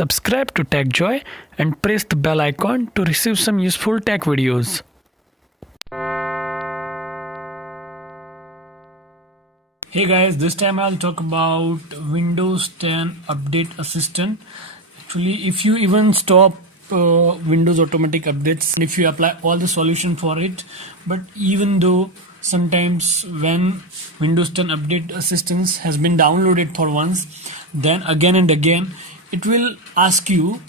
subscribe to TechJoy and press the bell icon to receive some useful tech videos. Hey guys, this time I'll talk about Windows 10 Update Assistant. Actually, if you even stop Windows automatic updates, and if you apply all the solution for it, but even though sometimes when Windows 10 Update Assistance has been downloaded for once, then again and again it will ask you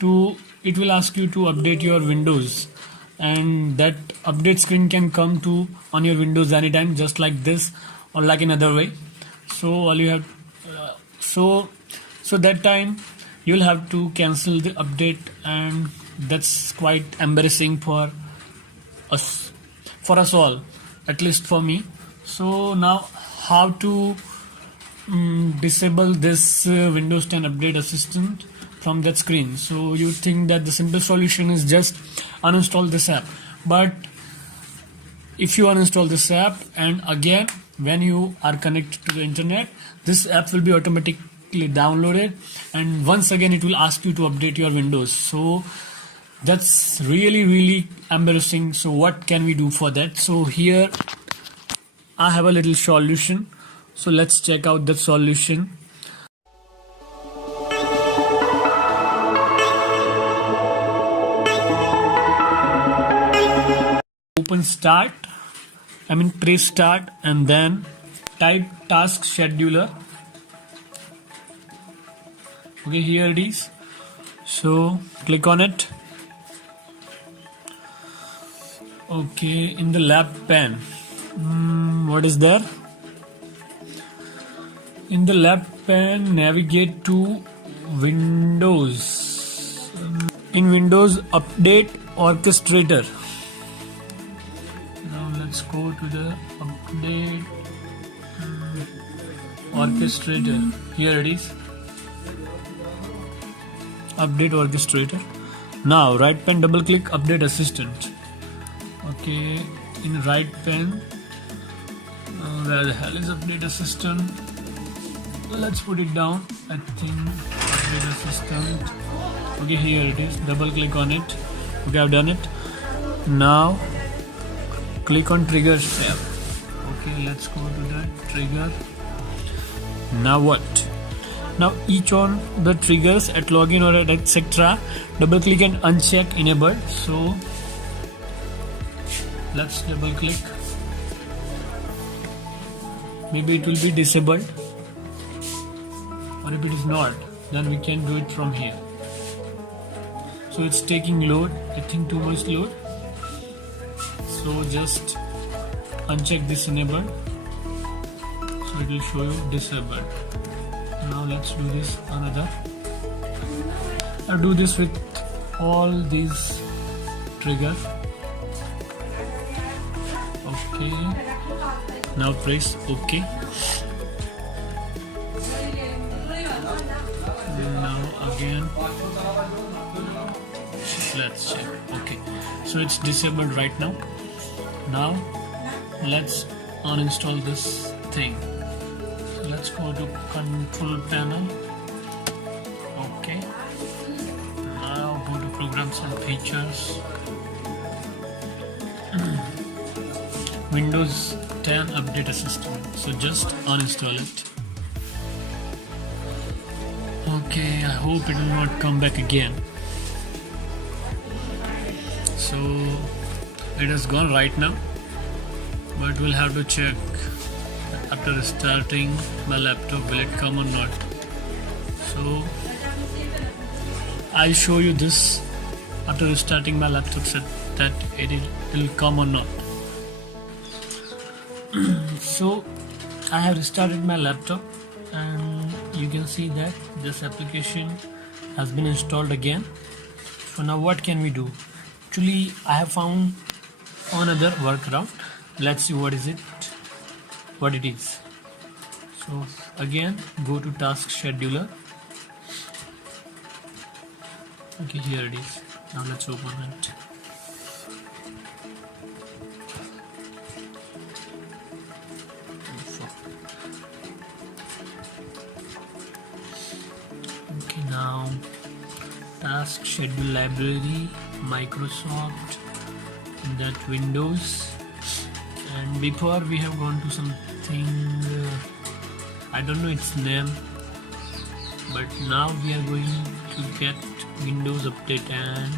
to update your Windows, and that update screen can come to on your Windows anytime, just like this or like another way. So all you have so that time you'll have to cancel the update, and that's quite embarrassing for us all, at least for me. So now how to disable this Windows 10 Update Assistant from that screen. So you think that the simple solution is just uninstall this app, but if you uninstall this app and again when you are connected to the internet, this app will be automatically downloaded, and once again it will ask you to update your Windows. So that's really embarrassing. So what can we do for that? So here I have a little solution, so let's check out the solution. Press start and then type task scheduler. Okay, here it is. So click on it. Okay, in the lap pane, what is there? In the lap pane, navigate to Windows. In Windows, update orchestrator. Now let's go to the update orchestrator. Here it is. Update orchestrator. Now right pane, double click update assistant. Okay, in right pane, where the hell is update assistant? Let's put it down. I think update assistant. Okay, here it is. Double click on it. Okay, I've done it. Now click on triggers tab. Okay, let's go to the trigger. Now what? Now each on the triggers at login or at etc. double click and uncheck enabled. So let's double click. Maybe it will be disabled, or if it is not, then we can do it from here. So it's taking load, I think too much load. So just uncheck this enabled, so it will show you disabled. Now let's do this another. I'll do this with all these triggers. Okay, now press OK. Now again, let's check. Okay, so it's disabled right now. Now let's uninstall this thing. So let's go to control panel. Okay, now go to programs and features. Windows 10 Update Assistant. So just uninstall it. Okay, I hope it will not come back again. So it has gone right now, but we'll have to check after restarting my laptop, will it come or not. So I'll show you this after restarting my laptop, so that it will come or not. So I have restarted my laptop, and you can see that this application has been installed again. So now what can we do? Actually, I have found another workaround. Let's see what it is. So again, go to task scheduler. Okay, here it is. Now let's open it. Okay, now task schedule library, Microsoft, that Windows. And before we have gone to something, I don't know its name, but now we are going to get Windows Update, and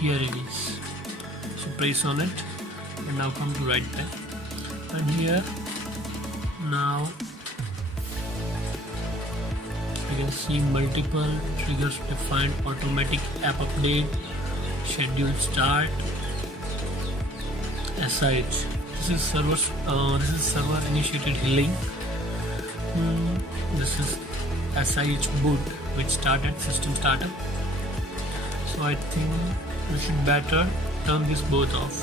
here it is. So press on it and now come to right tab, and here now you can see multiple triggers defined: automatic app update, schedule start, SIH. This is server initiated healing. This is SIH boot, which started system startup. So I think we should better turn this both off,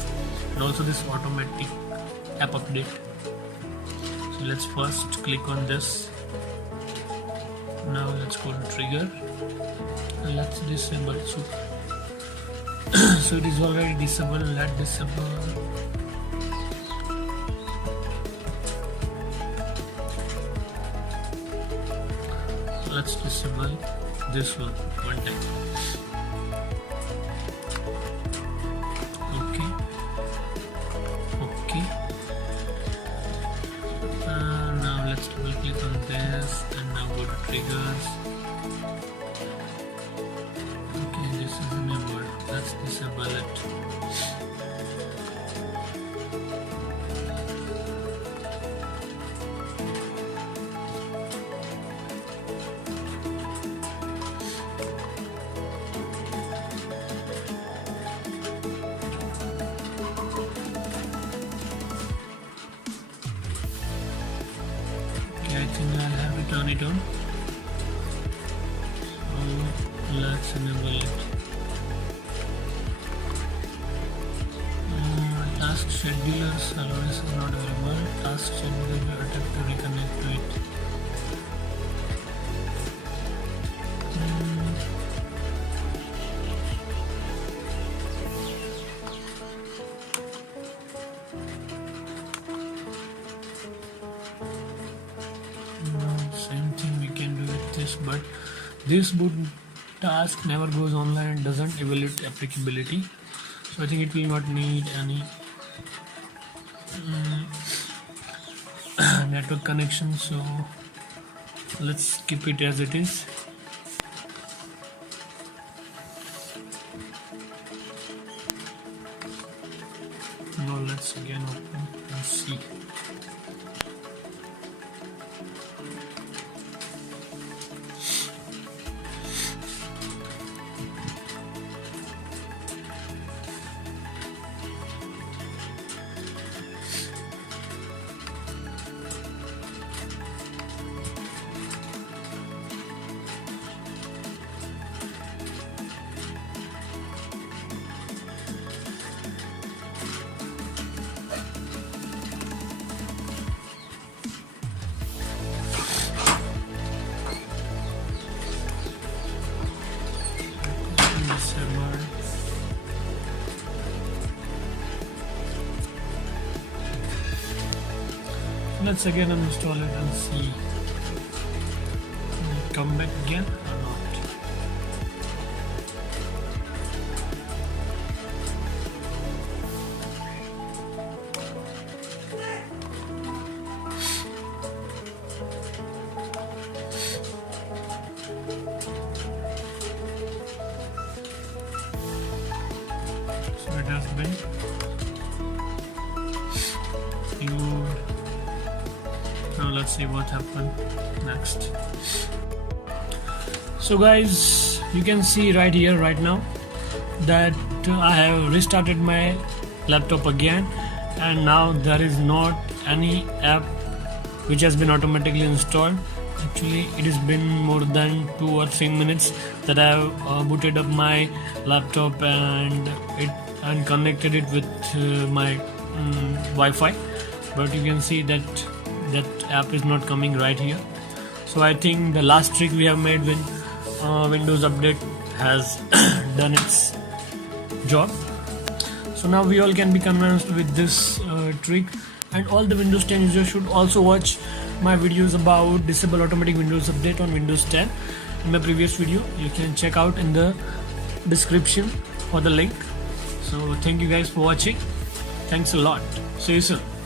and also this automatic app update. So let's first click on this. Now let's go to trigger and let's disable it. So it is already disabled. Let's disable. Let's disable this one time. Okay. Now let's double click on this and now go to triggers. Okay, this is enabled. Let's disable it. I think I'll have to turn it on. So let's enable it. Task scheduler service is not available. Task scheduler will attempt to reconnect to it. Same thing we can do with this, but this boot task never goes online and doesn't evaluate applicability, so I think it will not need any network connection, so let's keep it as it is. Now let's again open and see. Let's again uninstall it and see. Will it come back again or not? So it has been viewed. Now let's see what happened next. So guys, you can see right here right now that I have restarted my laptop again, and now there is not any app which has been automatically installed. Actually it has been more than 2 or 3 minutes that I have booted up my laptop and connected it with my Wi-Fi, but you can see that app is not coming right here. So I think the last trick we have made when Windows Update has done its job. So now we all can be convinced with this trick, and all the Windows 10 users should also watch my videos about disable automatic Windows Update on Windows 10. in my previous video. You can check out in the description for the link. So thank you guys for watching. Thanks a lot. See you soon.